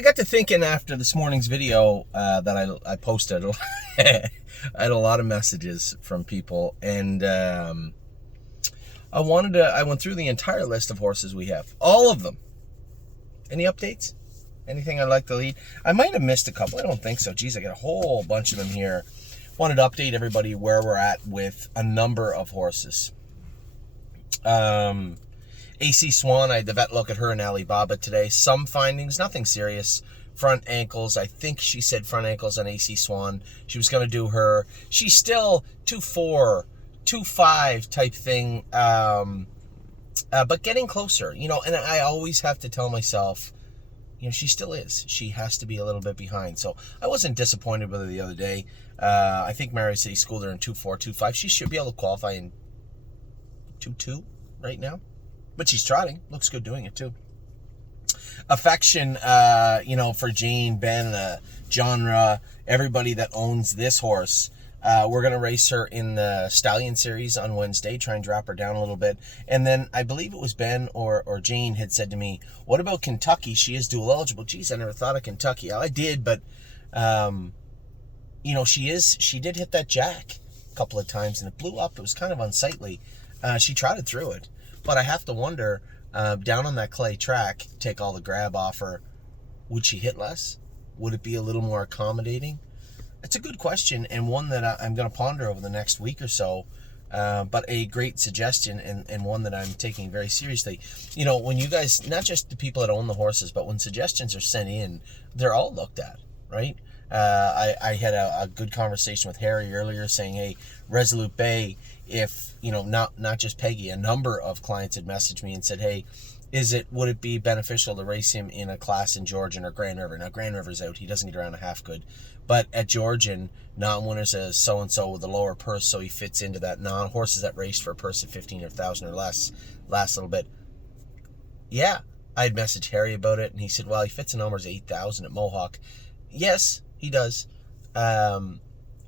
I got to thinking after this morning's video that I posted. I had a lot of messages from people, and I went through the entire list of horses we have, all of them. Any updates? Anything I'd like to lead? I might have missed a couple. I don't think so. Geez, I got a whole bunch of them here. Wanted to update everybody where we're at with a number of horses. AC Swan, I had the vet look at her in Alibaba today. Some findings, nothing serious. Front ankles, I think she said front ankles on AC Swan. She was going to do her. She's still 2.4, 2.5 type thing, but getting closer, and I always have to tell myself, she still is. She has to be a little bit behind. So I wasn't disappointed with her the other day. I think Mary said he schooled her in 2.4, 2.5. She should be able to qualify in 2.2 right now. But she's trotting. Looks good doing it, too. Affection, for Jane, Ben, genre, everybody that owns this horse. We're going to race her in the Stallion Series on Wednesday, try and drop her down a little bit. And then I believe it was Ben or Jane had said to me, what about Kentucky? She is dual eligible. Geez, I never thought of Kentucky. I did, but, she did hit that jack a couple of times, and it blew up. It was kind of unsightly. She trotted through it. But I have to wonder, down on that clay track, take all the grab off her, would she hit less? Would it be a little more accommodating? It's a good question, and one that I'm going to ponder over the next week or so, but a great suggestion, and one that I'm taking very seriously. When you guys, not just the people that own the horses, but when suggestions are sent in, they're all looked at, right? I had a good conversation with Harry earlier saying, hey, Resolute Bay, if, not just Peggy, a number of clients had messaged me and said, hey, would it be beneficial to race him in a class in Georgian or Grand River? Now, Grand River's out. He doesn't get around a half good. But at Georgian, non-winners a so-and-so with a lower purse, so he fits into that. Horses that race for a purse of 15 or 1,000 or less last a little bit. Yeah, I'd messaged Harry about it, and he said, well, he fits in numbers 8,000 at Mohawk. Yes, he does.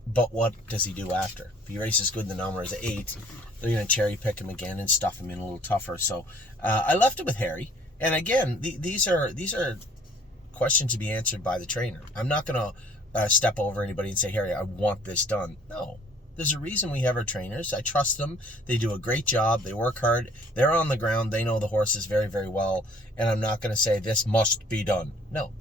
But what does he do after? If he races good in the numbers at 8, they're going to cherry pick him again and stuff him in a little tougher. So I left it with Harry. And again, these are questions to be answered by the trainer. I'm not going to step over anybody and say, Harry, I want this done. No. There's a reason we have our trainers. I trust them. They do a great job. They work hard. They're on the ground. They know the horses very, very well. And I'm not going to say this must be done. No.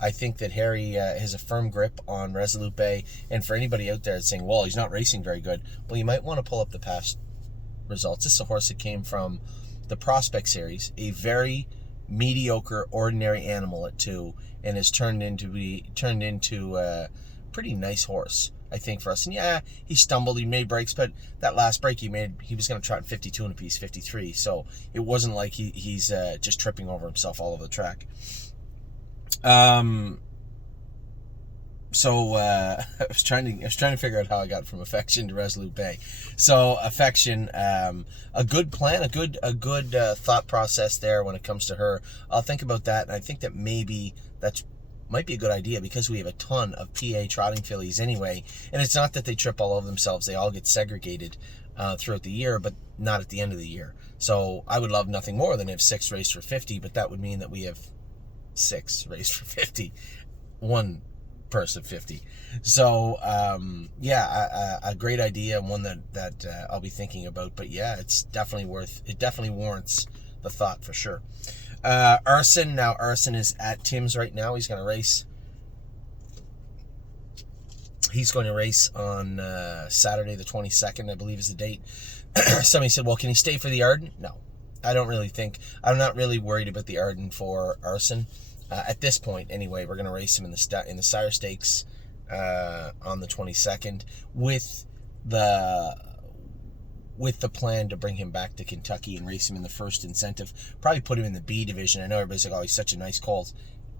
I think that Harry has a firm grip on Resolute Bay. And for anybody out there that's saying, well, he's not racing very good, well, you might want to pull up the past results. This is a horse that came from the Prospect Series, a very mediocre, ordinary animal at 2, and has turned into a pretty nice horse, I think, for us. And yeah, he stumbled, he made breaks, but that last break he made, he was going to trot 52 and a piece, 53. So it wasn't like he's just tripping over himself all over the track. So I was trying to figure out how I got from Affection to Resolute Bay. So Affection, a good plan, a good thought process there when it comes to her. I'll think about that, and I think that maybe might be a good idea because we have a ton of PA trotting fillies anyway, and it's not that they trip all over themselves. They all get segregated throughout the year, but not at the end of the year. So I would love nothing more than if 6 race for 50, but that would mean that we have 6 race for 50, 1 purse of 50. So a great idea, and one that I'll be thinking about. But yeah, it definitely warrants the thought for sure. Arson is at Tim's right now. He's going to race. He's going to race on Saturday the 22nd, I believe is the date. Somebody said, well, can he stay for the Arden? No, I don't really think. I'm not really worried about the Arden for Arson. At this point, anyway, we're going to race him in the Sire Stakes on the 22nd with the plan to bring him back to Kentucky and race him in the first incentive. Probably put him in the B division. I know everybody's like, oh, he's such a nice colt.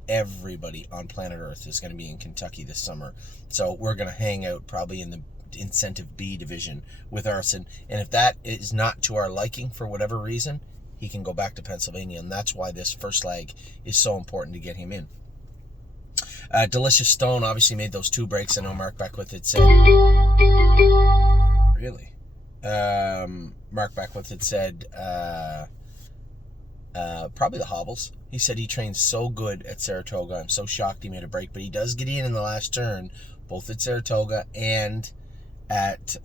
Everybody on planet Earth is going to be in Kentucky this summer. So we're going to hang out probably in the incentive B division with Arson. And if that is not to our liking for whatever reason, he can go back to Pennsylvania, and that's why this first leg is so important to get him in. Delicious Stone obviously made those 2 breaks. I know Mark Beckwith had said... Really? Mark Beckwith had said Probably the hobbles. He said he trains so good at Saratoga. I'm so shocked he made a break, but he does get in the last turn, both at Saratoga and at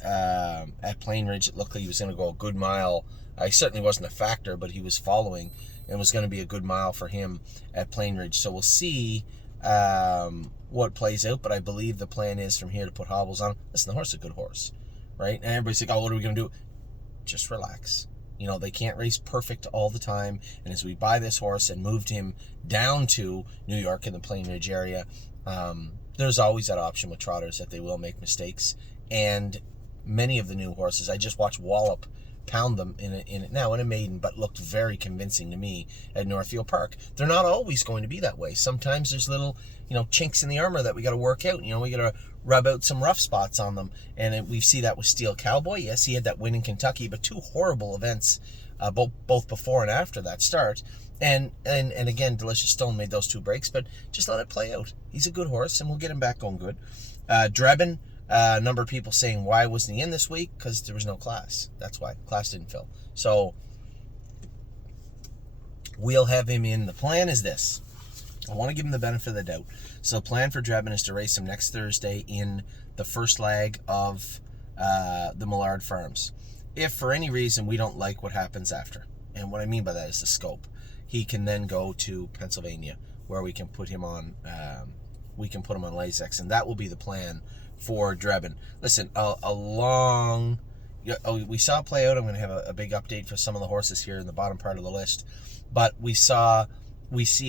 Plain Ridge. It looked like he was going to go a good mile. He certainly wasn't a factor, but he was following, and was going to be a good mile for him at Plain Ridge. So we'll see what plays out, but I believe the plan is from here to put hobbles on him. Listen, the horse is a good horse, right? And everybody's like, oh, what are we going to do? Just relax. You know, they can't race perfect all the time. And as we buy this horse and moved him down to New York in the Plain Ridge area, there's always that option with trotters that they will make mistakes. And many of the new horses, I just watched Wallop pound them in a maiden, but looked very convincing to me at Northfield Park. They're not always going to be that way. Sometimes there's little, chinks in the armor that we got to work out. We got to rub out some rough spots on them, and we see that with Steel Cowboy. Yes, he had that win in Kentucky, but two horrible events, both before and after that start. And again, Delicious Stone made those two breaks, but just let it play out. He's a good horse, and we'll get him back going good. Drebin. A number of people saying, why wasn't he in this week? Because there was no class. That's why. Class didn't fill. So we'll have him in. The plan is this. I want to give him the benefit of the doubt. So the plan for Drebin is to race him next Thursday in the first leg of the Millard Farms. If for any reason we don't like what happens after, and what I mean by that is the scope, he can then go to Pennsylvania where we can put him on Lasix, and that will be the plan for Drebin. Listen, we saw it play out. I'm going to have a big update for some of the horses here in the bottom part of the list, but we see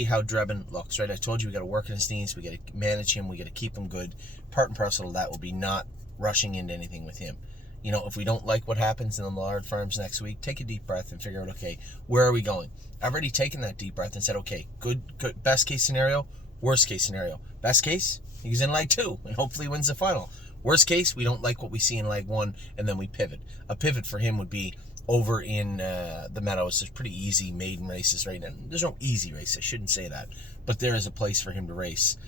how Drebin looks, right? I told you we got to work on his knees, we got to manage him, we got to keep him good. Part and parcel of that will be not rushing into anything with him. If we don't like what happens in the Millard Farms next week, take a deep breath and figure out, okay, where are we going? I've already taken that deep breath and said, okay, good, best case scenario, worst case scenario. Best case, he's in leg 2 and hopefully wins the final. Worst case, we don't like what we see in leg 1 and then we pivot. A pivot for him would be over in the Meadows. There's pretty easy maiden races right now. There's no easy race, I shouldn't say that, but there is a place for him to race,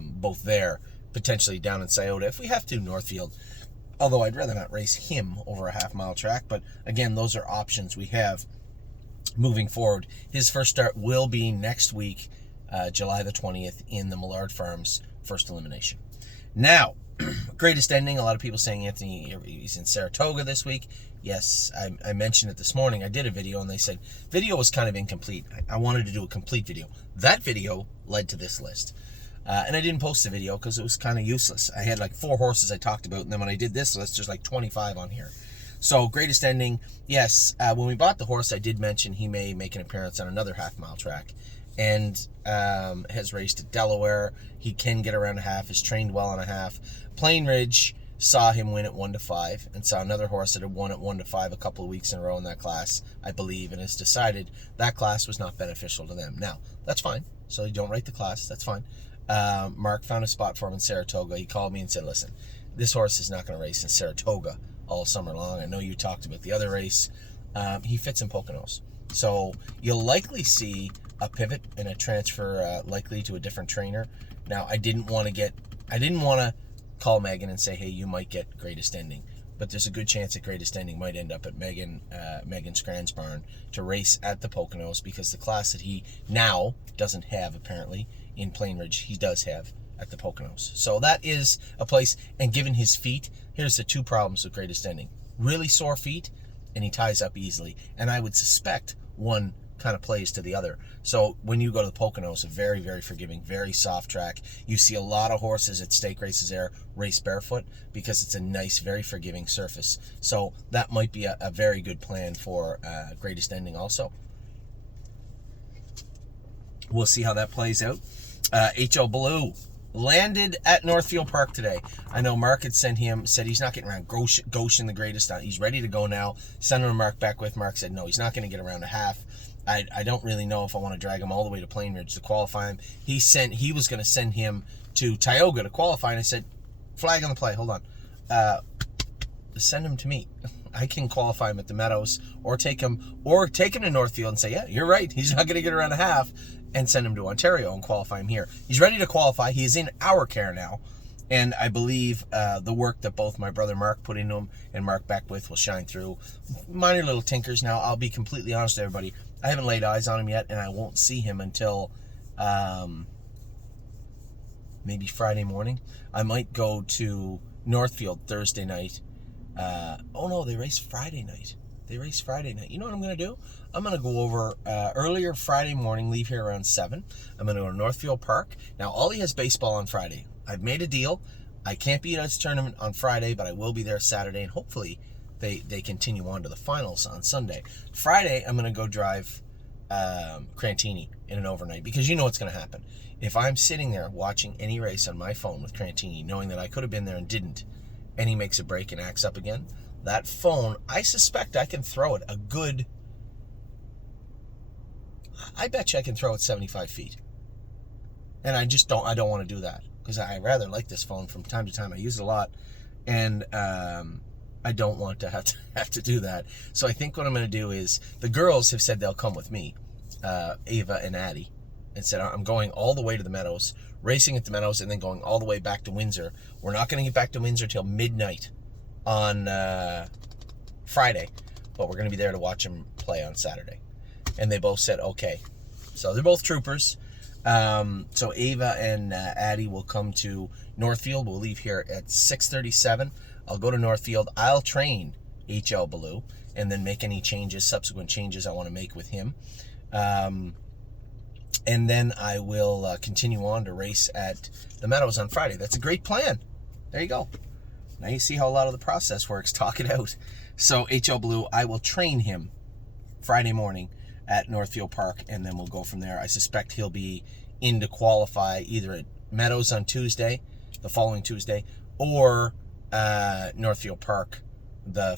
both there, potentially down in Scioto. If we have to, Northfield, although I'd rather not race him over a half-mile track, but again, those are options we have moving forward. His first start will be next week, July the 20th in the Millard Farms first elimination. Now, greatest ending, a lot of people saying Anthony, he's in Saratoga this week. Yes, I mentioned it this morning. I did a video and they said video was kind of incomplete. I wanted to do a complete video. That video led to this list. And I didn't post the video because it was kind of useless. I had like 4 horses I talked about, and then when I did this list, there's like 25 on here. So, greatest ending, yes, when we bought the horse, I did mention he may make an appearance on another half-mile track, and has raced at Delaware. He can get around a half, is trained well on a half. Plain Ridge saw him win at 1-5, and saw another horse that had won at 1-5 a couple of weeks in a row in that class, I believe, and has decided that class was not beneficial to them. Now, that's fine. So you don't write the class, that's fine. Mark found a spot for him in Saratoga. He called me and said, listen, this horse is not going to race in Saratoga all summer long. I know you talked about the other race. He fits in Poconos. So you'll likely see a pivot and a transfer likely to a different trainer. Now, I didn't want to call Megan and say, hey, you might get greatest ending. But there's a good chance that greatest ending might end up at Megan Scran's barn to race at the Poconos, because the class that he now doesn't have apparently in Plain Ridge, he does have at the Poconos. So that is a place, and given his feet, here's the 2 problems with greatest ending. Really sore feet, and he ties up easily. And I would suspect one kind of plays to the other. So when you go to the Poconos, a very, very forgiving, very soft track. You see a lot of horses at stake races there race barefoot because it's a nice, very forgiving surface. So that might be a very good plan for greatest ending also. We'll see how that plays out. H.O. Blue landed at Northfield Park today. I know Mark had said he's not getting around Goshen the greatest. He's ready to go now. Sending Mark back with. Mark said no, he's not going to get around a half. I don't really know if I want to drag him all the way to Plain Ridge to qualify him. He was going to send him to Tioga to qualify, and I said, flag on the play, hold on. Send him to me. I can qualify him at the Meadows, or take him to Northfield and say, yeah, you're right, he's not going to get around a half, and send him to Ontario and qualify him here. He's ready to qualify. He is in our care now. And I believe the work that both my brother Mark put into him and Mark Beckwith will shine through. Minor little tinkers now. I'll be completely honest with everybody. I haven't laid eyes on him yet, and I won't see him until maybe Friday morning. I might go to Northfield Thursday night. Oh no, they race Friday night. You know what I'm going to do? I'm going to go over earlier Friday morning, leave here around 7. I'm going to go to Northfield Park. Now, Ollie has baseball on Friday. I've made a deal. I can't be at his tournament on Friday, but I will be there Saturday, and hopefully they continue on to the finals on Sunday. Friday, I'm going to go drive Crantini in an overnight, because you know what's going to happen. If I'm sitting there watching any race on my phone with Crantini, knowing that I could have been there and didn't, and he makes a break and acts up again, that phone, I suspect I can throw it a good... I bet you I can throw it 75 feet. And I don't want to do that, because I rather like this phone from time to time. I use it a lot, and I don't want to have to do that. So I think what I'm going to do is, the girls have said they'll come with me, Ava and Addie, and said I'm going all the way to the Meadows, racing at the Meadows, and then going all the way back to Windsor. We're not going to get back to Windsor till midnight on Friday, but we're going to be there to watch them play on Saturday. And they both said okay. So they're both troopers. So Ava and Addie will come to Northfield. We'll leave here at 6:37. I'll go to Northfield. I'll train HL Ballou and then make any subsequent changes I want to make with him. And then I will continue on to race at the Meadows on Friday. That's a great plan. There you go. Now you see how a lot of the process works. Talk it out. So HL Ballou, I will train him Friday morning at Northfield Park, and then we'll go from there. I suspect he'll be in to qualify either at Meadows on Tuesday, the following Tuesday, or Northfield Park the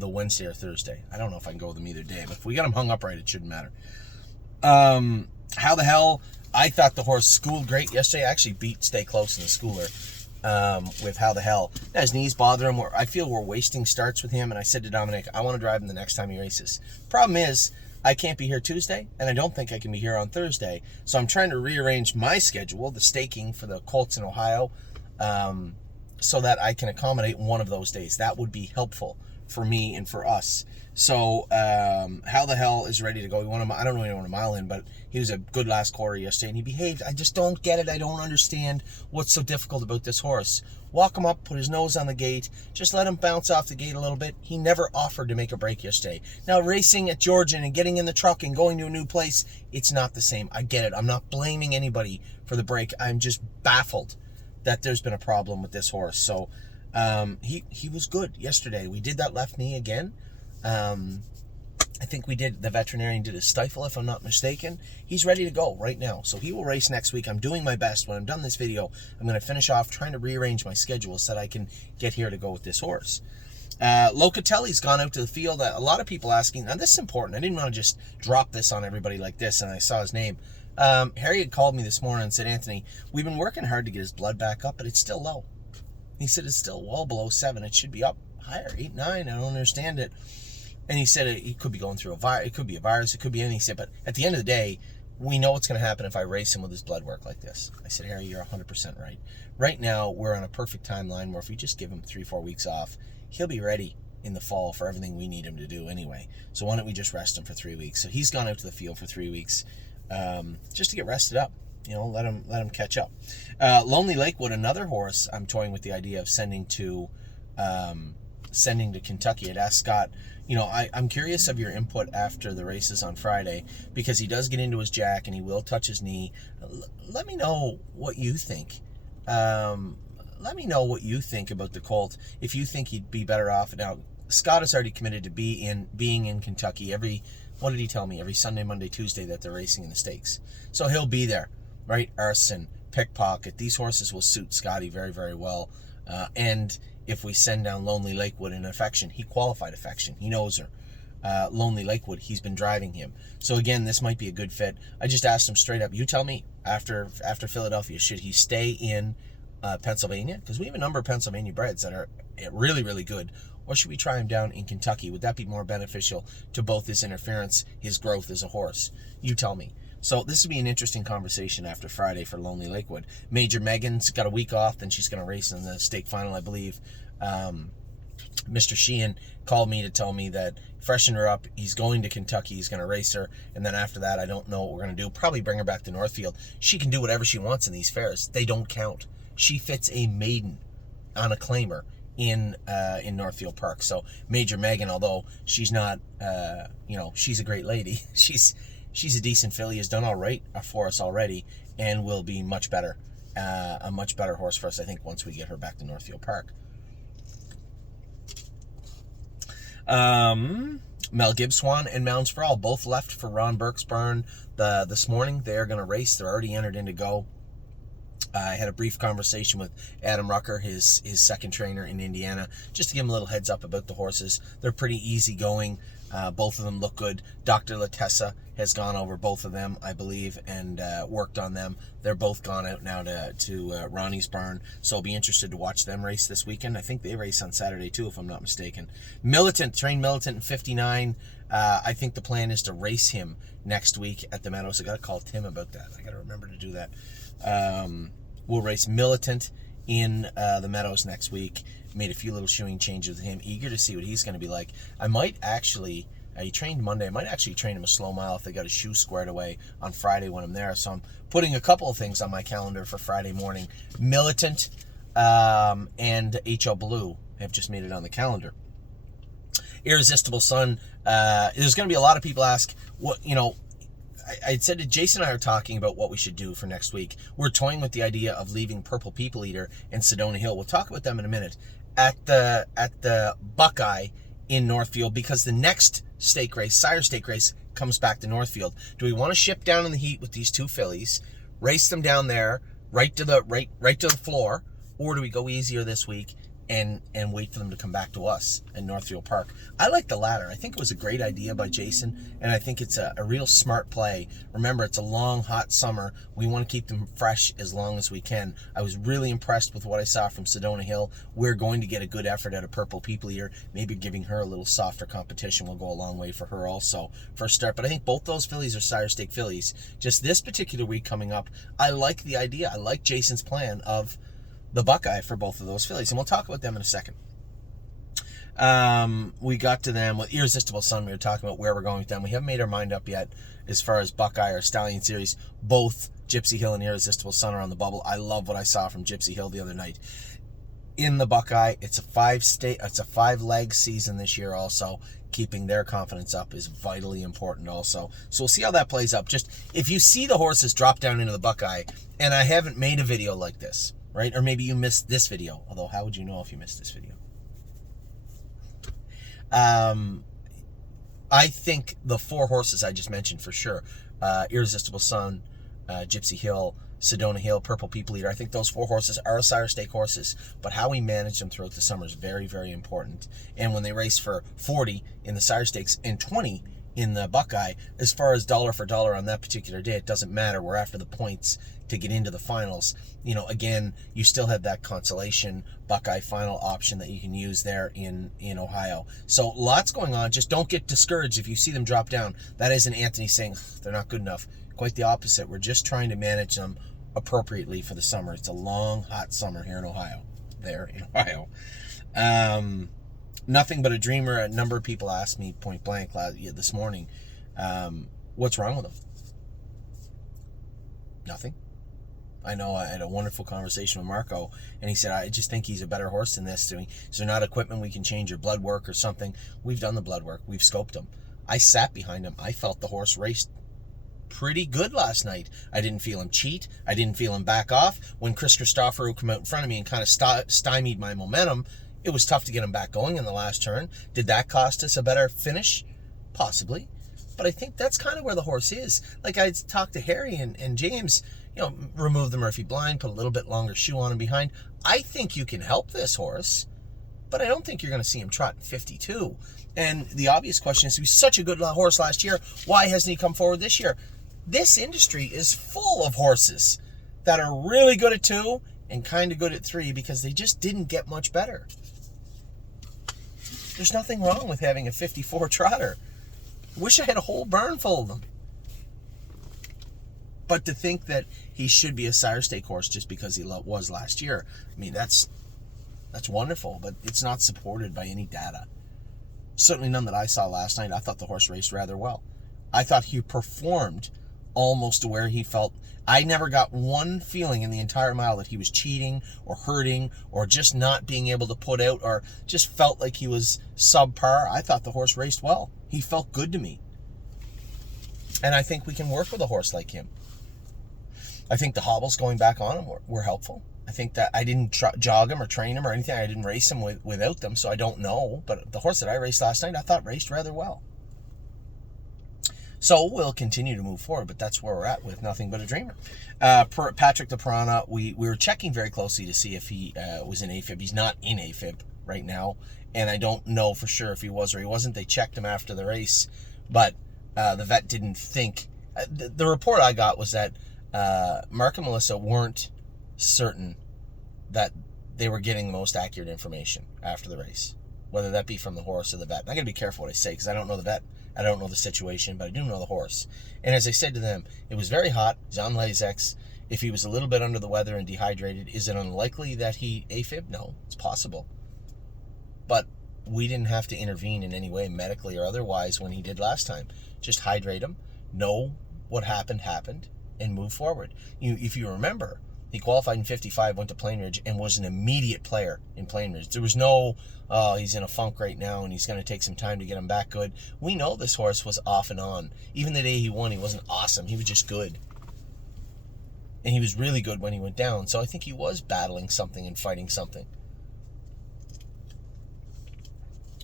Wednesday or Thursday. I don't know if I can go with them either day, but if we got him hung up right, it shouldn't matter. How the hell? I thought the horse schooled great yesterday. I actually beat Stay Close in the schooler with How the Hell. Now, his knees bother him. I feel we're wasting starts with him, and I said to Dominic, I want to drive him the next time he races. Problem is, I can't be here Tuesday, and I don't think I can be here on Thursday, so I'm trying to rearrange my schedule, the staking for the Colts in Ohio, so that I can accommodate one of those days. That would be helpful for me and for us. So, How the Hell is ready to go. I don't really want a mile in, but he was a good last quarter yesterday, and he behaved. I just don't get it. I don't understand what's so difficult about this horse. Walk him up, put his nose on the gate, just let him bounce off the gate a little bit. He never offered to make a break yesterday. Now, racing at Georgian and getting in the truck and going to a new place, it's not the same. I get it. I'm not blaming anybody for the break. I'm just baffled that there's been a problem with this horse. So, he was good yesterday. We did that left knee again. I think the veterinarian did a stifle, if I'm not mistaken. He's ready to go right now. So he will race next week. I'm doing my best. When I'm done this video, I'm going to finish off trying to rearrange my schedule so that I can get here to go with this horse. Locatelli's gone out to the field. A lot of people asking, now this is important. I didn't want to just drop this on everybody like this, and I saw his name. Harry had called me this morning and said, Anthony, we've been working hard to get his blood back up, but it's still low. He said it's still well below 7. It should be up higher, 8, 9. I don't understand it. And he said he could be going through a virus. It could be a virus. It could be anything. He said, but at the end of the day, we know what's going to happen if I race him with his blood work like this. I said, Harry, you're 100% right. Right now, we're on a perfect timeline where if we just give him 3-4 weeks off, he'll be ready in the fall for everything we need him to do anyway. So why don't we just rest him for 3 weeks? So he's gone out to the field for 3 weeks just to get rested up. You know, let him catch up. Lonely Lakewood, another horse I'm toying with the idea of sending to Kentucky. I'd asked Scott, you know, I'm curious of your input after the races on Friday, because he does get into his jack and he will touch his knee. Let me know what you think. Let me know what you think about the colt. If you think he'd be better off. Now, Scott is already committed to being in Kentucky what did he tell me? Every Sunday, Monday, Tuesday that they're racing in the stakes. So he'll be there, right? Arson, Pickpocket. These horses will suit Scotty very, very well. And if we send down Lonely Lakewood in Affection, he qualified Affection. He knows her. Lonely Lakewood, he's been driving him. So again, this might be a good fit. I just asked him straight up, you tell me, after Philadelphia, should he stay in Pennsylvania? Because we have a number of Pennsylvania breds that are really, really good. Or should we try him down in Kentucky? Would that be more beneficial to both his interference, his growth as a horse? You tell me. So this would be an interesting conversation after Friday for Lonely Lakewood. Major Megan's got a week off, then she's going to race in the stake final, I believe. Mr. Sheehan called me to tell me that freshen her up. He's going to Kentucky. He's going to race her. And then after that, I don't know what we're going to do. Probably bring her back to Northfield. She can do whatever she wants in these fairs. They don't count. She fits a maiden on a claimer in Northfield Park. So Major Megan, although she's not, she's a great lady. She's a decent filly, has done all right for us already, and will be much better, a much better horse for us, I think, once we get her back to Northfield Park. Mel Gibbswan and Mounds for All both left for Ron Burke's Burn this morning. They're going to race. They're already entered in to go. I had a brief conversation with Adam Rucker, his second trainer in Indiana, just to give him a little heads up about the horses. They're pretty easygoing. Both of them look good. Dr. Latessa has gone over both of them, I believe, and worked on them. They're both gone out now to Ronnie's barn, so I'll be interested to watch them race this weekend. I think they race on Saturday too, if I'm not mistaken. Trained Militant in 59. I think the plan is to race him next week at the Meadows. I got to call Tim about that. I got to remember to do that. We'll race Militant in the Meadows next week. Made a few little shoeing changes with him. Eager to see what he's going to be like. I might actually, he trained Monday. I might actually train him a slow mile if they got his shoe squared away on Friday when I'm there. So I'm putting a couple of things on my calendar for Friday morning. Militant and HL Blue have just made it on the calendar. Irresistible Sun. There's going to be a lot of people ask, I said to Jason and I are talking about what we should do for next week. We're toying with the idea of leaving Purple People Eater and Sedona Hill. We'll talk about them in a minute. At the Buckeye in Northfield, because the next stake race, Sire Stake race, comes back to Northfield. Do we want to ship down in the heat with these two fillies, race them down there, right to the floor, or do we go easier this week and wait for them to come back to us in Northfield Park? I like the latter. I think it was a great idea by Jason, and I think it's a real smart play. Remember, it's a long, hot summer. We want to keep them fresh as long as we can. I was really impressed with what I saw from Sedona Hill. We're going to get a good effort out of Purple People here. Maybe giving her a little softer competition will go a long way for her also for a start. But I think both those fillies are Sire Stake fillies. Just this particular week coming up, I like the idea. I like Jason's plan of the Buckeye for both of those fillies, and we'll talk about them in a second. We got to them with Irresistible Sun. We were talking about where we're going with them. We haven't made our mind up yet as far as Buckeye or Stallion Series. Both Gypsy Hill and Irresistible Sun are on the bubble. I love what I saw from Gypsy Hill the other night. In the Buckeye, it's a 5-leg season this year also. Keeping their confidence up is vitally important also. So we'll see how that plays up. Just if you see the horses drop down into the Buckeye, and I haven't made a video like this, right? Or maybe you missed this video. Although, how would you know if you missed this video? I think the four horses I just mentioned for sure, Irresistible Sun, Gypsy Hill, Sedona Hill, Purple People Eater, I think those four horses are Sire Stake horses, but how we manage them throughout the summer is very, very important. And when they race for 40 in the Sire Stakes and 20 in the Buckeye, as far as dollar for dollar on that particular day, it doesn't matter. We're after the points to get into the finals. Again, you still have that consolation Buckeye final option that you can use there in Ohio. So lots going on. Just don't get discouraged if you see them drop down. That isn't Anthony saying they're not good enough. Quite the opposite. We're just trying to manage them appropriately for the summer. It's a long, hot summer here in Ohio. Nothing But a Dreamer. A number of people asked me point blank this morning, what's wrong with him? Nothing. I know I had a wonderful conversation with Marco, and he said, I just think he's a better horse than this. Is there not equipment we can change, or blood work or something? We've done the blood work. We've scoped him. I sat behind him. I felt the horse raced pretty good last night. I didn't feel him cheat. I didn't feel him back off. When Chris Christoforou came out in front of me and kind of stymied my momentum, it was tough to get him back going in the last turn. Did that cost us a better finish? Possibly. But I think that's kind of where the horse is. Like I talked to Harry and James, remove the Murphy blind, put a little bit longer shoe on him behind. I think you can help this horse, but I don't think you're going to see him trot 52. And the obvious question is, he was such a good horse last year. Why hasn't he come forward this year? This industry is full of horses that are really good at 2 and kind of good at 3 because they just didn't get much better. There's nothing wrong with having a 54 trotter. Wish I had a whole barn full of them. But to think that he should be a sire stake horse just because he was last year, I mean, that's wonderful, but it's not supported by any data. Certainly none that I saw last night. I thought the horse raced rather well. I thought he performed almost to where he felt. I never got one feeling in the entire mile that he was cheating or hurting or just not being able to put out or just felt like he was subpar. I thought the horse raced well. He felt good to me. And I think we can work with a horse like him. I think the hobbles going back on him were helpful. I think that I didn't jog him or train him or anything. I didn't race him without them, so I don't know. But the horse that I raced last night, I thought raced rather well. So we'll continue to move forward, but that's where we're at with Nothing But a Dreamer. Patrick the Piranha, we were checking very closely to see if he was in AFib. He's not in AFib right now, and I don't know for sure if he was or he wasn't. They checked him after the race, but the vet didn't think. The report I got was that Mark and Melissa weren't certain that they were getting the most accurate information after the race, whether that be from the horse or the vet. I got to be careful what I say because I don't know the vet. I don't know the situation, but I do know the horse. And as I said to them, it was very hot. He's on Lasix. If he was a little bit under the weather and dehydrated, is it unlikely that he AFib? No, it's possible. But we didn't have to intervene in any way, medically or otherwise, when he did last time. Just hydrate him, know what happened, and move forward. If you remember, he qualified in 55, went to Plainridge, and was an immediate player in Plainridge. There was no, he's in a funk right now, and he's going to take some time to get him back good. We know this horse was off and on. Even the day he won, he wasn't awesome. He was just good. And he was really good when he went down. So I think he was battling something and fighting something.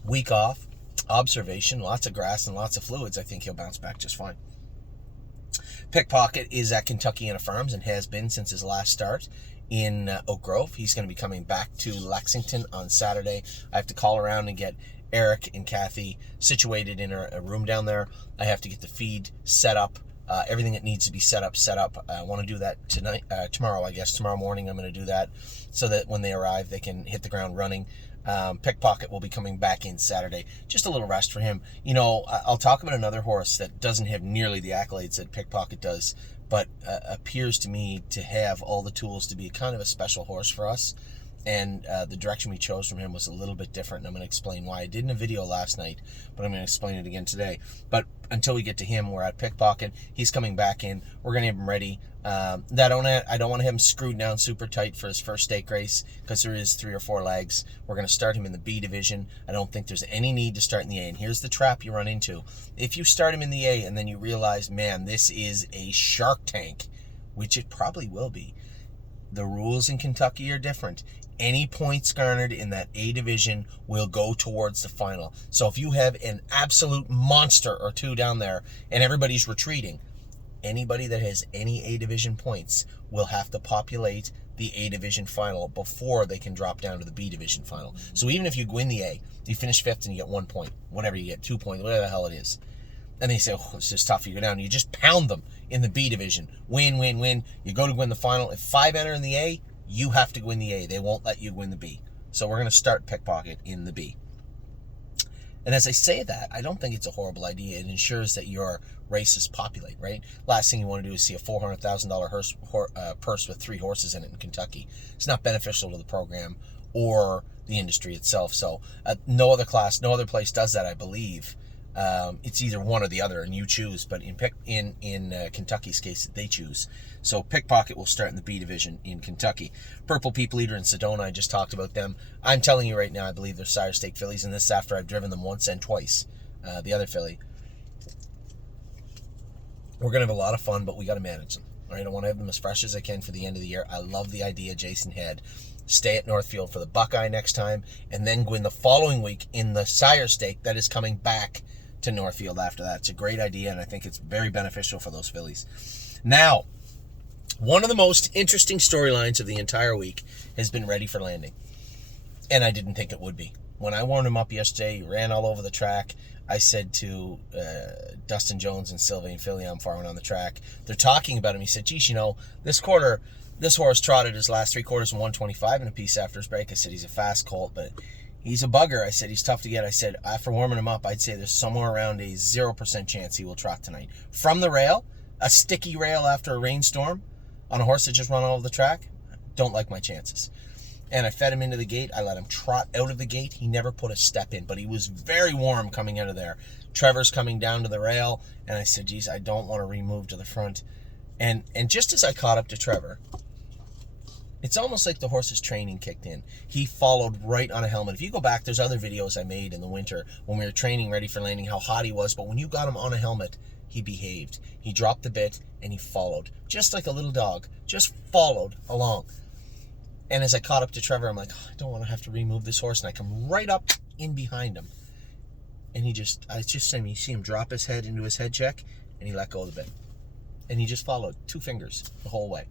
Week off, observation, lots of grass and lots of fluids. I think he'll bounce back just fine. Pickpocket is at Kentuckiana Farms and has been since his last start in Oak Grove. He's going to be coming back to Lexington on Saturday. I have to call around and get Eric and Kathy situated in a room down there. I have to get the feed set up, everything that needs to be set up. I want to do that tomorrow, I guess. Tomorrow morning I'm going to do that so that when they arrive they can hit the ground running. Pickpocket will be coming back in Saturday. Just a little rest for him. You know, I'll talk about another horse that doesn't have nearly the accolades that Pickpocket does, but appears to me to have all the tools to be kind of a special horse for us. And the direction we chose from him was a little bit different, and I'm going to explain why. I did in a video last night, but I'm going to explain it again today. But until we get to him, we're at Pickpocket. He's coming back in. We're going to have him ready. I don't want to have him screwed down super tight for his first stake race because there is 3 or 4 legs. We're going to start him in the B division. I don't think there's any need to start in the A. And here's the trap you run into. If you start him in the A and then you realize, man, this is a shark tank, which it probably will be. The rules in Kentucky are different. Any points garnered in that A division will go towards the final. So if you have an absolute monster or 2 down there and everybody's retreating, anybody that has any A division points will have to populate the A division final before they can drop down to the B division final. So even if you win the A, you finish 5th and you get 1 point, whatever you get, 2 points, whatever the hell it is. And they say, oh, it's just tough. You go down. You just pound them in the B division. Win, win, win. You go to win the final. If 5 enter in the A, you have to win the A. They won't let you win the B. So we're going to start Pickpocket in the B. And as I say that, I don't think it's a horrible idea. It ensures that your races populate, right? Last thing you want to do is see a $400,000 purse with 3 horses in it in Kentucky. It's not beneficial to the program or the industry itself. So no other place does that, I believe. It's either one or the other, and you choose. But in Kentucky's case, they choose. So Pickpocket will start in the B division in Kentucky. Purple People Eater and Sedona, I just talked about them. I'm telling you right now, I believe they're sire stake fillies, and this is after I've driven them once and twice. The other filly. We're gonna have a lot of fun, but we got to manage them. All right, I want to have them as fresh as I can for the end of the year. I love the idea Jason had. Stay at Northfield for the Buckeye next time, and then go in the following week in the sire stake that is coming back to Northfield after that. It's a great idea, and I think it's very beneficial for those fillies. Now, one of the most interesting storylines of the entire week has been Ready for Landing, and I didn't think it would be. When I warmed him up yesterday, he ran all over the track. I said to Dustin Jones and Sylvain Fillion farming on the track, they're talking about him. He said, geez, you know, this horse trotted his last 3 quarters in 125 and a piece after his break. I said, he's a fast colt, but he's a bugger. I said, he's tough to get. I said, after warming him up, I'd say there's somewhere around a 0% chance he will trot tonight. From the rail, a sticky rail after a rainstorm on a horse that just run all over the track, don't like my chances. And I fed him into the gate. I let him trot out of the gate. He never put a step in, but he was very warm coming out of there. Trevor's coming down to the rail, and I said, geez, I don't want to remove to the front. And just as I caught up to Trevor, it's almost like the horse's training kicked in. He followed right on a helmet. If you go back, there's other videos I made in the winter when we were training ready for landing, how hot he was. But when you got him on a helmet, he behaved. He dropped the bit and he followed. Just like a little dog. Just followed along. And as I caught up to Trevor, I'm like, I don't want to have to remove this horse. And I come right up in behind him. And I see him drop his head into his head check, and he let go of the bit. And he just followed 2 fingers the whole way,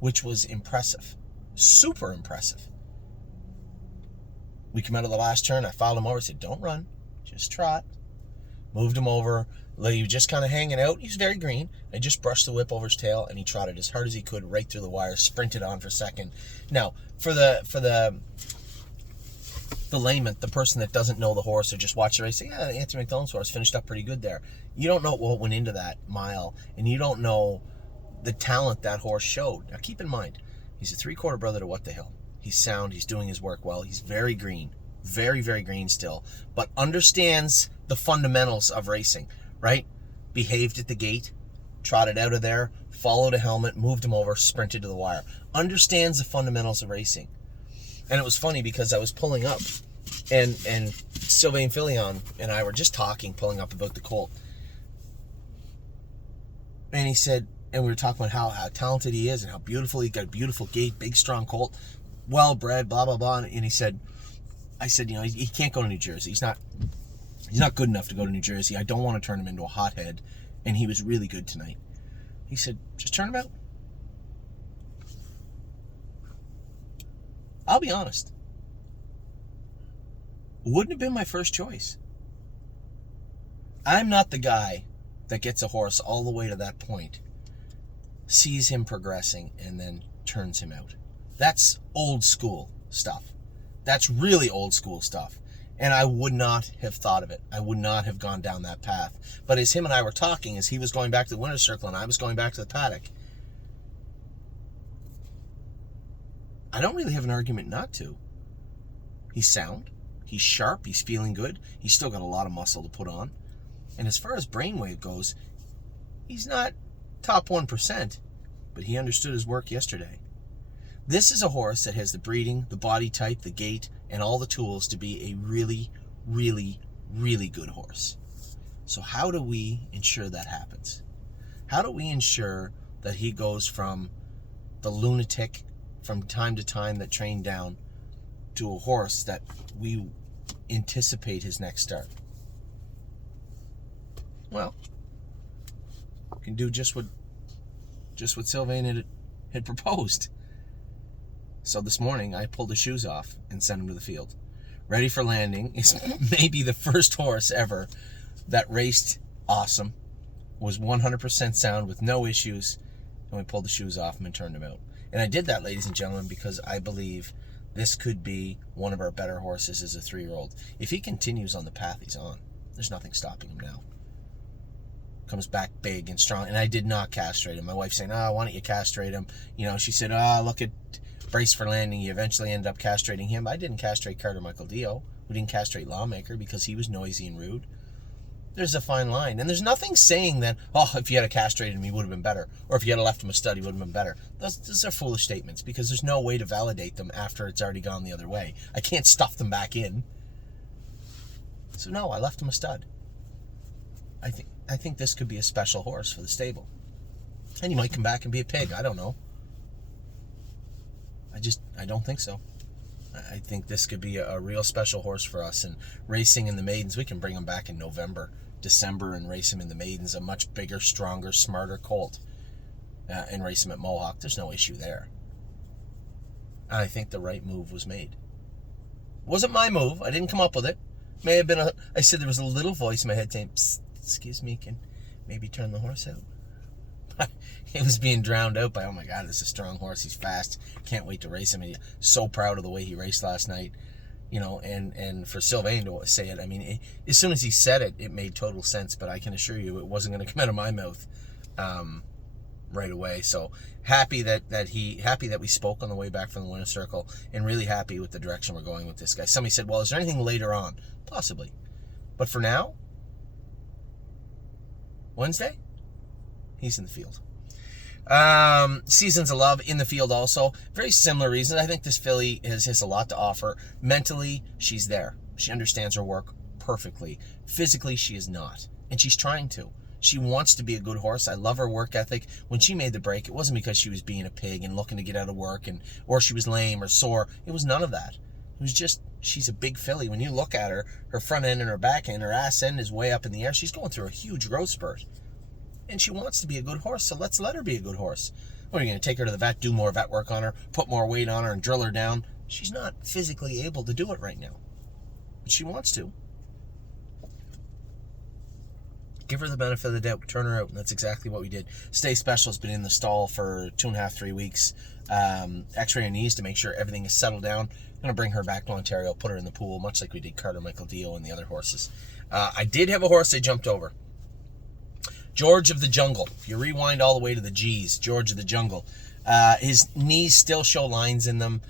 which was impressive. Super impressive. We come out of the last turn. I followed him over. I said, don't run. Just trot. Moved him over. He was just kind of hanging out. He was very green. I just brushed the whip over his tail, and he trotted as hard as he could right through the wire, sprinted on for second. Now, for the layman, the person that doesn't know the horse or just watch the race, say, yeah, Anthony McDonald's horse finished up pretty good there. You don't know what went into that mile, and you don't know the talent that horse showed. Now, keep in mind, he's a 3/4 brother to What the Hill. He's sound. He's doing his work well. He's very green. Very, very green still. But understands the fundamentals of racing, right? Behaved at the gate, trotted out of there, followed a helmet, moved him over, sprinted to the wire. Understands the fundamentals of racing. And it was funny because I was pulling up, and Sylvain Filion and I were just talking, pulling up about the colt. And he said, and we were talking about how talented he is and how beautiful, he got a beautiful gait, big, strong colt, well-bred, blah, blah, blah. And he said, I said, you know, he can't go to New Jersey. He's not good enough to go to New Jersey. I don't want to turn him into a hothead. And he was really good tonight. He said, just turn him out. I'll be honest. Wouldn't have been my first choice. I'm not the guy that gets a horse all the way to that point, sees him progressing, and then turns him out. That's old school stuff. That's really old school stuff. And I would not have thought of it. I would not have gone down that path. But as him and I were talking, as he was going back to the winner's circle and I was going back to the paddock, I don't really have an argument not to. He's sound. He's sharp. He's feeling good. He's still got a lot of muscle to put on. And as far as brainwave goes, he's not top 1%, but he understood his work yesterday. This is a horse that has the breeding, the body type, the gait, and all the tools to be a really, really, really good horse. So how do we ensure that happens? How do we ensure that he goes from the lunatic from time to time that trained down to a horse that we anticipate his next start? Well, we can do just what Sylvain had proposed. So this morning, I pulled his shoes off and sent him to the field. Ready for Landing is maybe the first horse ever that raced awesome, was 100% sound with no issues, and we pulled the shoes off him and turned him out. And I did that, ladies and gentlemen, because I believe this could be one of our better horses as a 3-year-old. If he continues on the path he's on, there's nothing stopping him now. Comes back big and strong, and I did not castrate him. My wife saying, why don't you castrate him? You know, she said, look at Brace for Landing. You eventually ended up castrating him. I didn't castrate Carter Michael Dio. We didn't castrate Lawmaker because he was noisy and rude. There's a fine line. And there's nothing saying that, if you had castrated him, he would have been better. Or if you had left him a stud, he would have been better. Those are foolish statements because there's no way to validate them after it's already gone the other way. I can't stuff them back in. So no, I left him a stud. I think this could be a special horse for the stable. And he might come back and be a pig. I don't know. I don't think so. I think this could be a real special horse for us. And racing in the maidens, we can bring him back in November, December, and race him in the maidens. A much bigger, stronger, smarter colt. And race him at Mohawk. There's no issue there. I think the right move was made. It wasn't my move. I didn't come up with it. May have been I said there was a little voice in my head saying, "Psst, excuse me, can maybe turn the horse out?" It was being drowned out by, oh my God, this is a strong horse. He's fast. Can't wait to race him. And so proud of the way he raced last night. You know, and for Sylvain to say it, I mean, as soon as he said it, it made total sense. But I can assure you it wasn't going to come out of my mouth. right away. So happy that we spoke on the way back from the winner's circle, and really happy with the direction we're going with this guy. Somebody said, well, is there anything later on? Possibly. But for now, Wednesday, he's in the field. Seasons of Love in the field also. Very similar reasons. I think this filly has a lot to offer. Mentally, she's there. She understands her work perfectly. Physically, she is not. And she's trying to. She wants to be a good horse. I love her work ethic. When she made the break, it wasn't because she was being a pig and looking to get out of work or she was lame or sore. It was none of that. It was just, she's a big filly. When you look at her, her front end and her back end, her ass end is way up in the air. She's going through a huge growth spurt. And she wants to be a good horse, so let's let her be a good horse. What, are you going to take her to the vet, do more vet work on her, put more weight on her, and drill her down? She's not physically able to do it right now. But she wants to. Give her the benefit of the doubt, turn her out, and that's exactly what we did. Stay Special has been in the stall for 2.5, 3 weeks. X-ray her knees to make sure everything is settled down. I'm going to bring her back to Ontario, put her in the pool, much like we did Carter, Michael Dio, and the other horses. I did have a horse I jumped over. George of the Jungle. If you rewind all the way to the G's, George of the Jungle. His knees still show lines in them.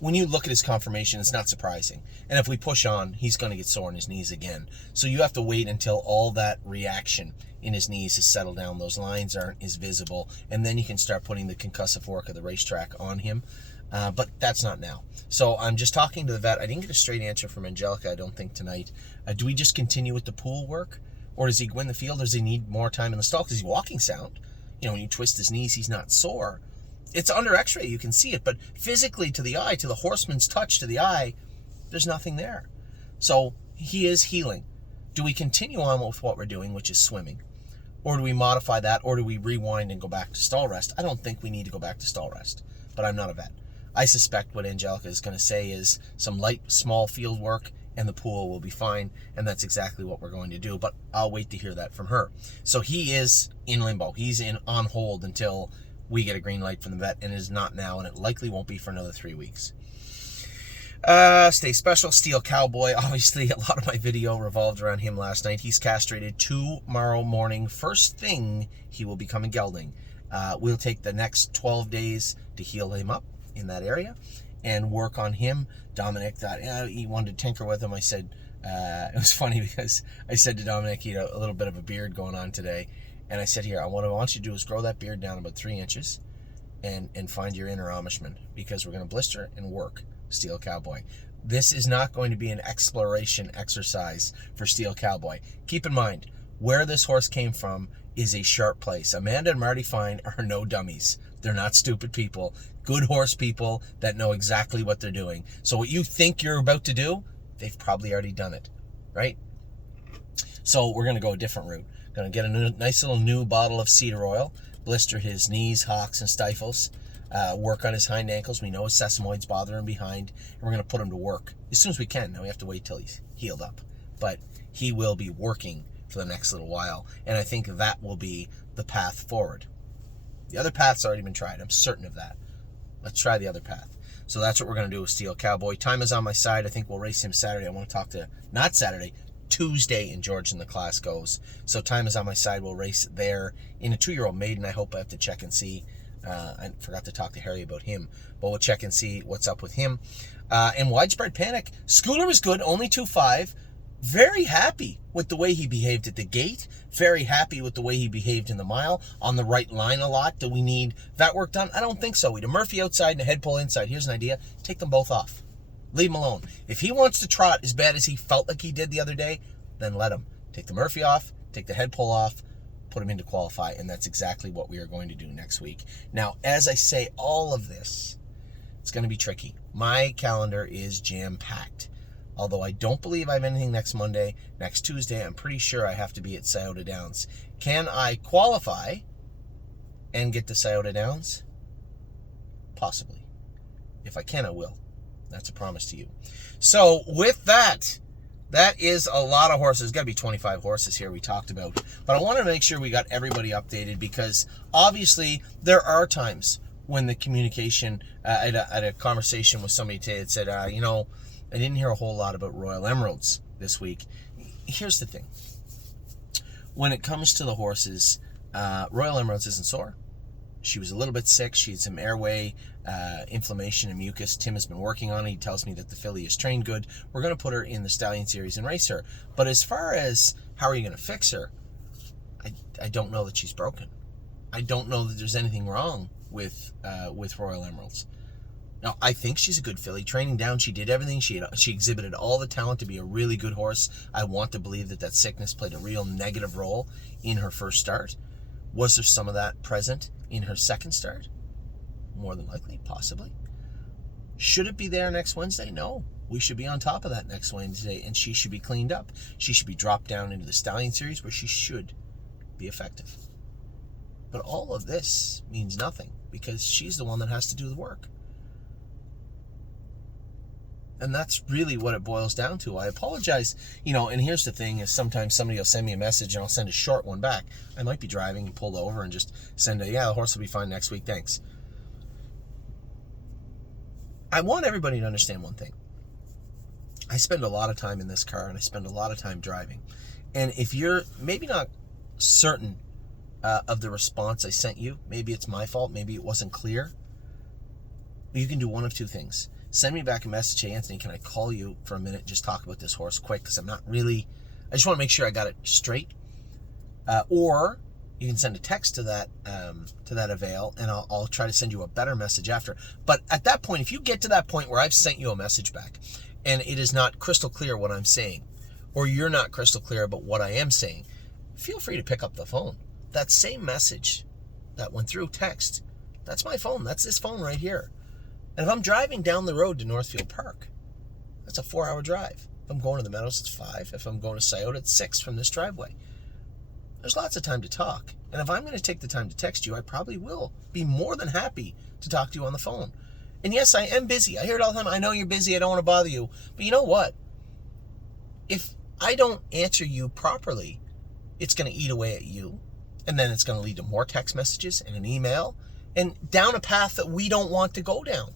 When you look at his conformation, it's not surprising. And if we push on, he's going to get sore in his knees again. So you have to wait until all that reaction in his knees has settled down. Those lines aren't as visible. And then you can start putting the concussive work of the racetrack on him. But that's not now. So I'm just talking to the vet. I didn't get a straight answer from Angelica, I don't think, tonight. Do we just continue with the pool work? Or does he win the field? Or does he need more time in the stall? Because he's walking sound. You know, when you twist his knees, he's not sore. It's under x-ray, you can see it. But physically to the eye, to the horseman's touch to the eye, there's nothing there. So he is healing. Do we continue on with what we're doing, which is swimming? Or do we modify that? Or do we rewind and go back to stall rest? I don't think we need to go back to stall rest. But I'm not a vet. I suspect what Angelica is going to say is some light, small field work, and the pool will be fine, and that's exactly what we're going to do, but I'll wait to hear that from her. So he is in limbo. He's on hold until we get a green light from the vet, and it is not now, and it likely won't be for another 3 weeks. Stay Special, Steel Cowboy. Obviously, a lot of my video revolved around him last night. He's castrated tomorrow morning. First thing, he will become a gelding. We'll take the next 12 days to heal him up in that area and work on him. Dominic thought, he wanted to tinker with him. I said, it was funny because I said to Dominic, he had a little bit of a beard going on today. And I said, here, what I want you to do is grow that beard down about 3 inches and find your inner Amishman, because we're going to blister and work Steel Cowboy. This is not going to be an exploration exercise for Steel Cowboy. Keep in mind, where this horse came from is a sharp place. Amanda and Marty Fine are no dummies. They're not stupid people. Good horse people that know exactly what they're doing. So what you think you're about to do, they've probably already done it, right? So we're going to go a different route. Going to get a nice little new bottle of cedar oil, blister his knees, hocks, and stifles, work on his hind ankles. We know his sesamoids bother him behind, and we're going to put him to work as soon as we can. Now we have to wait till he's healed up, but he will be working for the next little while, and I think that will be the path forward. The other path's already been tried. I'm certain of that. Let's try the other path. So that's what we're going to do with Steel Cowboy. Time is on my side. I think we'll race him Saturday. I want to talk to, not Saturday, Tuesday in George and the class goes. So time is on my side. We'll race there in a 2-year-old maiden. I hope I have to check and see. I forgot to talk to Harry about him, but we'll check and see what's up with him. And Widespread Panic. Schooler was good, only 2.5. Very happy with the way he behaved at the gate. Very happy with the way he behaved in the mile. On the right line a lot. Do we need that work done? I don't think so. We do Murphy outside and a head pull inside. Here's an idea. Take them both off. Leave him alone. If he wants to trot as bad as he felt like he did the other day, then let him. Take the Murphy off. Take the head pull off. Put him into qualify. And that's exactly what we are going to do next week. Now, as I say all of this, it's going to be tricky. My calendar is jam-packed. Although I don't believe I have anything next Monday. Next Tuesday, I'm pretty sure I have to be at Scioto Downs. Can I qualify and get to Scioto Downs? Possibly. If I can, I will. That's a promise to you. So, with that, that is a lot of horses. There's got to be 25 horses here we talked about. But I wanted to make sure we got everybody updated, because obviously there are times when the communication, I had a conversation with somebody today that said, I didn't hear a whole lot about Royal Emeralds this week. Here's the thing. when it comes to the horses, Royal Emeralds isn't sore. She was a little bit sick. She had some airway inflammation and mucus. Tim has been working on it. He tells me that the filly is trained good. We're going to put her in the Stallion Series and race her. But as far as how are you going to fix her, I don't know that she's broken. I don't know that there's anything wrong with Royal Emeralds. Now, I think she's a good filly. Training down, she did everything. She exhibited all the talent to be a really good horse. I want to believe that sickness played a real negative role in her first start. Was there some of that present in her second start? More than likely, possibly. Should it be there next Wednesday? No. We should be on top of that next Wednesday, and she should be cleaned up. She should be dropped down into the Stallion Series where she should be effective. But all of this means nothing because she's the one that has to do the work. And that's really what it boils down to. I apologize, and here's the thing is sometimes somebody will send me a message and I'll send a short one back. I might be driving and pulled over and just send the horse will be fine next week, thanks. I want everybody to understand one thing. I spend a lot of time in this car and I spend a lot of time driving. And if you're maybe not certain of the response I sent you, maybe it's my fault, maybe it wasn't clear, you can do one of two things. Send me back a message, hey Anthony, can I call you for a minute, just talk about this horse quick, because I just want to make sure I got it straight. Or you can send a text to that avail, and I'll try to send you a better message after. But at that point, if you get to that point where I've sent you a message back, and it is not crystal clear what I'm saying, or you're not crystal clear about what I am saying, feel free to pick up the phone. That same message that went through text, that's my phone. That's this phone right here. And if I'm driving down the road to Northfield Park, that's a 4-hour drive. If I'm going to the Meadows, it's 5. If I'm going to Scioto, it's 6 from this driveway. There's lots of time to talk. And if I'm going to take the time to text you, I probably will be more than happy to talk to you on the phone. And yes, I am busy. I hear it all the time. I know you're busy. I don't want to bother you. But you know what? If I don't answer you properly, it's going to eat away at you. And then it's going to lead to more text messages and an email and down a path that we don't want to go down.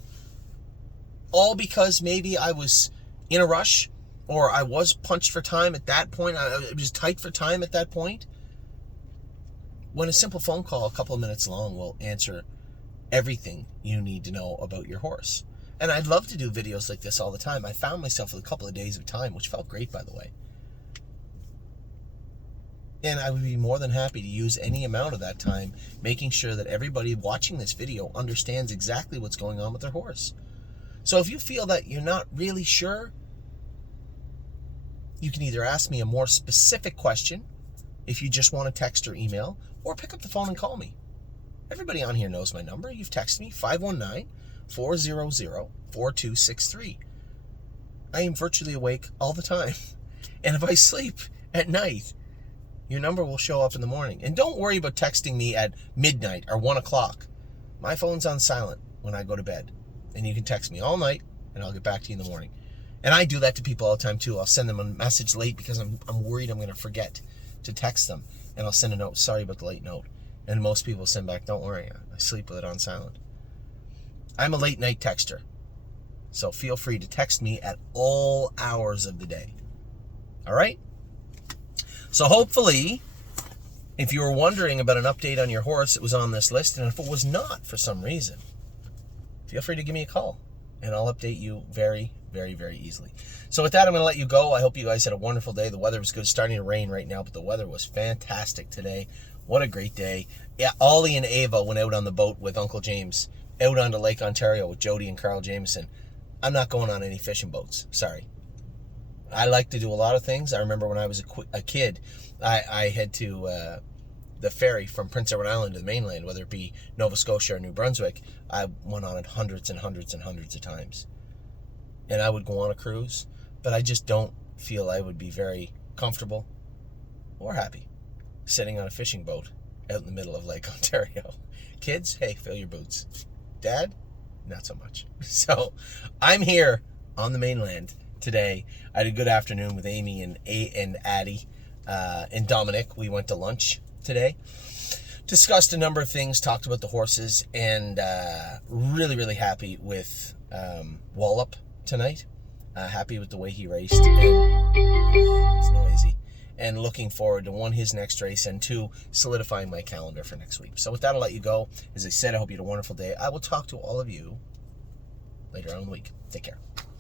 All because maybe I was in a rush or I was punched for time at that point. I was tight for time at that point. When a simple phone call, a couple of minutes long, will answer everything you need to know about your horse. And I'd love to do videos like this all the time. I found myself with a couple of days of time, which felt great, by the way. And I would be more than happy to use any amount of that time making sure that everybody watching this video understands exactly what's going on with their horse. So if you feel that you're not really sure, you can either ask me a more specific question if you just want to text or email, or pick up the phone and call me. Everybody on here knows my number. You've texted me, 519-400-4263. I am virtually awake all the time. And if I sleep at night, your number will show up in the morning. And don't worry about texting me at midnight or 1 o'clock. My phone's on silent when I go to bed. And you can text me all night, and I'll get back to you in the morning. And I do that to people all the time, too. I'll send them a message late because I'm worried I'm going to forget to text them. And I'll send a note, sorry about the late note. And most people send back, don't worry, I sleep with it on silent. I'm a late night texter. So feel free to text me at all hours of the day. All right? So hopefully, if you were wondering about an update on your horse, it was on this list. And if it was not for some reason, feel free to give me a call. And I'll update you very, very, very easily. So with that, I'm going to let you go. I hope you guys had a wonderful day. The weather was good. It's starting to rain right now, but the weather was fantastic today. What a great day. Yeah, Ollie and Ava went out on the boat with Uncle James, out onto Lake Ontario with Jody and Carl Jameson. I'm not going on any fishing boats. Sorry. I like to do a lot of things. I remember when I was a kid, I had to the ferry from Prince Edward Island to the mainland, whether it be Nova Scotia or New Brunswick. I went on it hundreds and hundreds and hundreds of times. And I would go on a cruise, but I just don't feel I would be very comfortable or happy sitting on a fishing boat out in the middle of Lake Ontario. Kids, hey, fill your boots. Dad, not so much. So I'm here on the mainland today. I had a good afternoon with Amy and Addie and Dominic. We went to lunch today, discussed a number of things, talked about the horses, and really, really happy with Wallop tonight. Happy with the way he raced. And it's noisy. and looking forward to, one, his next race, and two, solidifying my calendar for next week. So with that, I'll let you go. As I said, I hope you had a wonderful day. I will talk to all of you later on in the week. Take care.